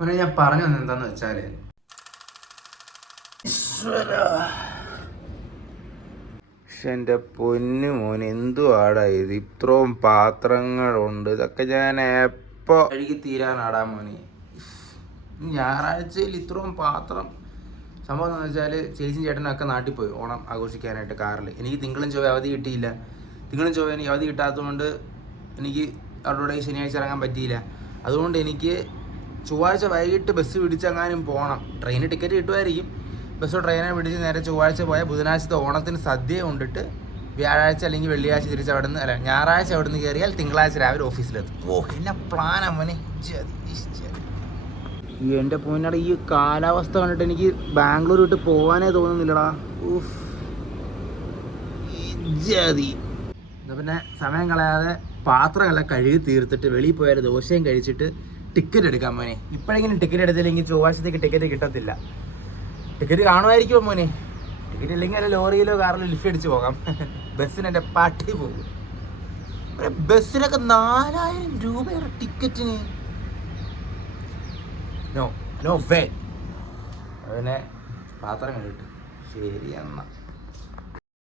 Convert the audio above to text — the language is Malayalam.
മോനെ ഞാൻ പറഞ്ഞു വന്നത് എന്താന്ന് വെച്ചാല്, പക്ഷെ എൻ്റെ പൊന്നു മോനെ എന്തുവാടാ ഇത്? ഇത്രയും പാത്രങ്ങളുണ്ട്, ഇതൊക്കെ ഞാൻ എപ്പോ കഴുകി തീരാനാടാ മോനെ? ഞായറാഴ്ചയിൽ ഇത്രയും പാത്രം. സംഭവം എന്താണെന്ന് വെച്ചാൽ ചേച്ചിയും ചേട്ടനൊക്കെ നാട്ടിൽ പോയി ഓണം ആഘോഷിക്കാനായിട്ട് കാറിൽ. എനിക്ക് തിങ്കളും ചൊവ്വ അവധി കിട്ടിയില്ല. തിങ്കളും ചൊവ്വ എനിക്ക് അവധി കിട്ടാത്തതുകൊണ്ട് എനിക്ക് അവരുടെ ശനിയാഴ്ച ഇറങ്ങാൻ പറ്റിയില്ല. അതുകൊണ്ട് എനിക്ക് ചൊവ്വാഴ്ച വൈകിട്ട് ബസ് പിടിച്ചെങ്ങാനും പോകണം. ട്രെയിന് ടിക്കറ്റ് കിട്ടുമായിരിക്കും. ബസ്സോ ട്രെയിനെ പിടിച്ച് നേരെ ചൊവ്വാഴ്ച പോയാൽ ബുധനാഴ്ചത്തെ ഓണത്തിന് സദ്യ കൊണ്ടിട്ട് വ്യാഴാഴ്ച അല്ലെങ്കിൽ വെള്ളിയാഴ്ച തിരിച്ച് അവിടെ നിന്ന്, അല്ല ഞായറാഴ്ച അവിടെ നിന്ന് കയറിയാൽ തിങ്കളാഴ്ച രാവിലെ ഓഫീസിലെത്തും. എന്നാ പ്ലാനാ മോനെ. എൻ്റെ പൊന്നട, ഈ കാലാവസ്ഥ കണ്ടിട്ട് എനിക്ക് ബാംഗ്ലൂർ വിട്ട് പോകാനേ തോന്നുന്നില്ലടാ. എന്നാ പിന്നെ സമയം കളയാതെ പാത്രങ്ങളെല്ലാം കഴുകി തീർത്തിട്ട് വെളിയിൽ പോയാൽ ദോശയും കഴിച്ചിട്ട് ടിക്കറ്റ് എടുക്കാൻ മോനെ. ഇപ്പോഴെങ്കിലും ടിക്കറ്റ് എടുത്തില്ലെങ്കിൽ ചൊവ്വാഴ്ചത്തേക്ക് ടിക്കറ്റ് കിട്ടത്തില്ല. ടിക്കറ്റ് കാണുമായിരിക്കുമോ മോനെ? ടിക്കറ്റ് ഇല്ലെങ്കിൽ അല്ല ലോറിയിലോ കാറിലോ ലിഫ്റ്റ് അടിച്ച് പോകാം. ബസ്സിന് എൻ്റെ പാട്ടി പോകും. ബസ്സിനൊക്കെ 4000 രൂപയാണ് ടിക്കറ്റിന്. No way. അതിനെ പാത്രം കണ്ടിട്ട് ശരി എന്നാ.